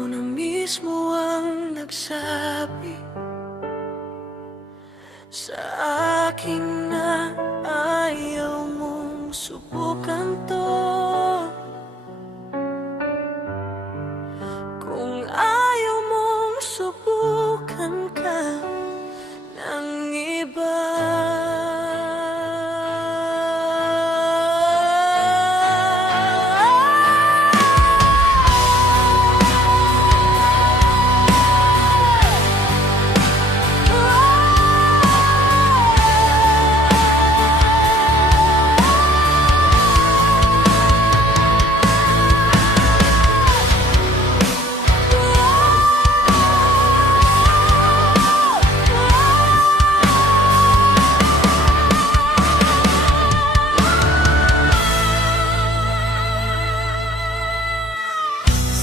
Ikaw na mismo ang nagsabi sa akin na ayaw mong subukan to. Kung ayaw mong subukan ka ng iba,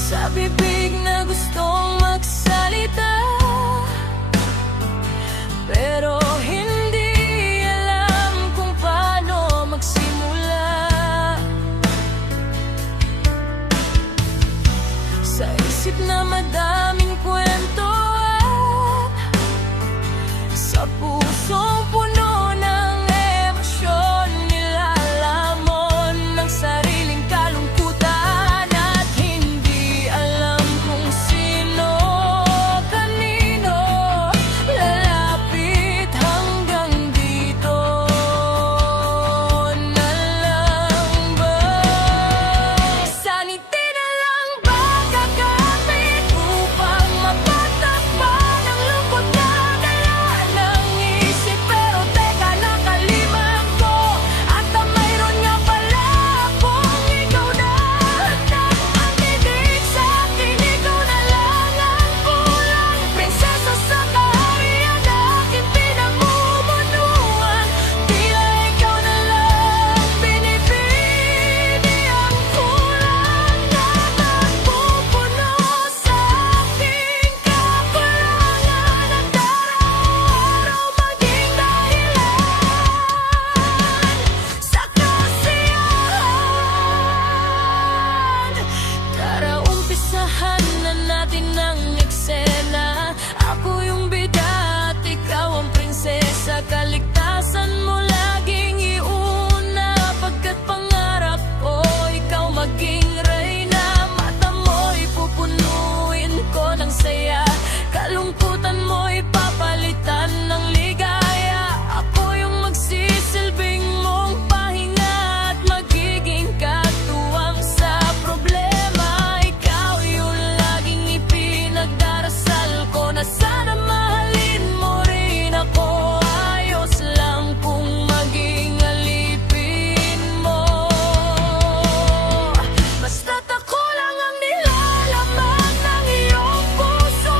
sa bibig na gustong magsalita, pero hindi alam kung paano magsimula. Sa isip na madaming kwento at sa pusong puno ng emosyon, nilalamon ng sariling kalungkutan at hindi alam kung sino, kanino lalapit. Hanggang dito na lang ba? Saniti na lang ba kakapit upang mapatakpan ang lungkot na dala ng isip? Pero teka, nakalimang ko at mayroon nga pala akong ikaw na ang titig sa akin. Ikaw na lang ang kulang, prinsesa sa kaharian na aking pinamumunuan. Tila ikaw na lang binibini ang kulang na magpupuno sa aking kakulangan at araw-araw maging dahilan sa kasiyahan. Tara, umpisahan na natin ang eksena. Ako yung bida at ikaw ang prinsesa. Kaligtasan mo laging iuna, pagkat pangarap ko ikaw maging reyna. Mata mo'y pupunuin ko ng saya, kalungkutan mo'y papalitan ng ligaya. Ako yung magsisilbing mong pahinga at magiging katuwang sa problema. Ikaw yung laging ipinagdarasal ko na sana mahalin mo rin ako. Ayos lang kung maging alipin mo, basta't ako lang ang nilalaman ng iyong puso.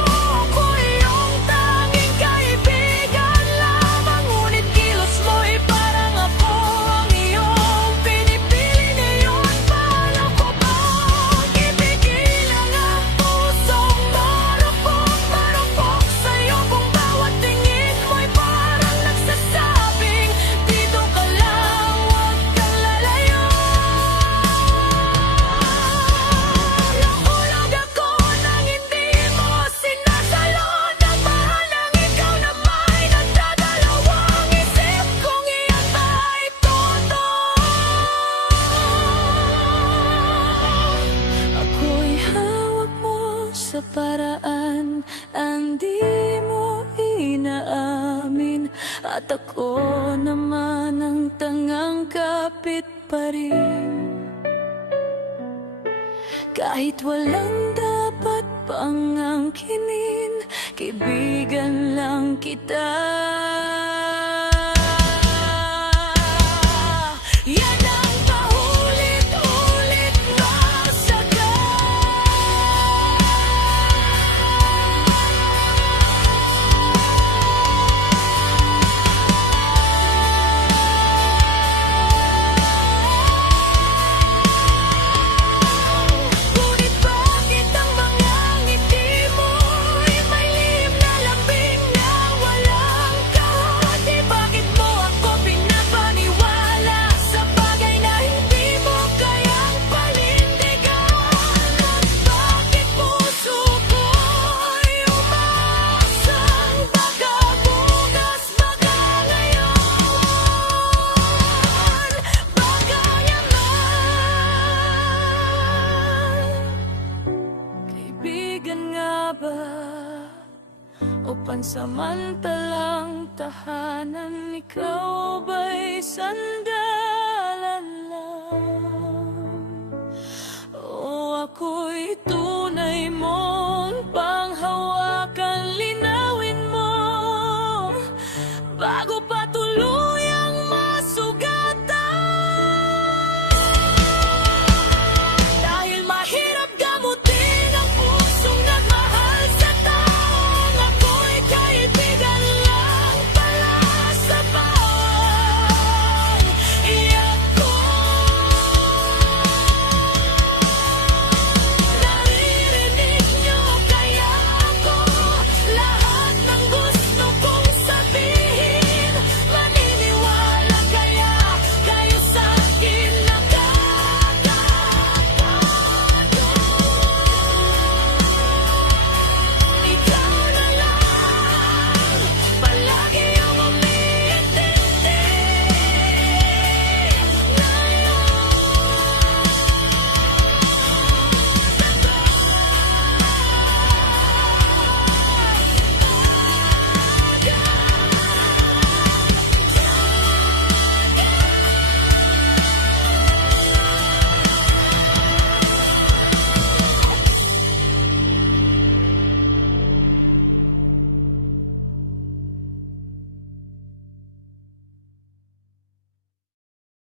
Ako iyong tanging kaibigan lamang, ngunit kilos mo'y parang ako ang iyong pinipili. Ngayon paano ko bang ipigilan ang pusong marupok sa'yo? Kung bawat tingin mo'y parang nagsasabing dito ka lang, huwag kang lalayo. Nahulog ako nang hindi mo sinasalo, nagmahal nang ikaw na may nagdadalawang isip kung iyan ba ay totoo. Ako'y hawak mo sa paraan ang di mo inaamin, at ako naman ang tangang kapit pa rin. Kahit walang dapat pang angkinin, kaibigan lang kita. Yan ang paulit-ulit masagat. Ngunit bakit ang mga ngiti mo'y may lihim na lambing na walang kahit pansamantalang tahanan. Ikaw ba'y sandalan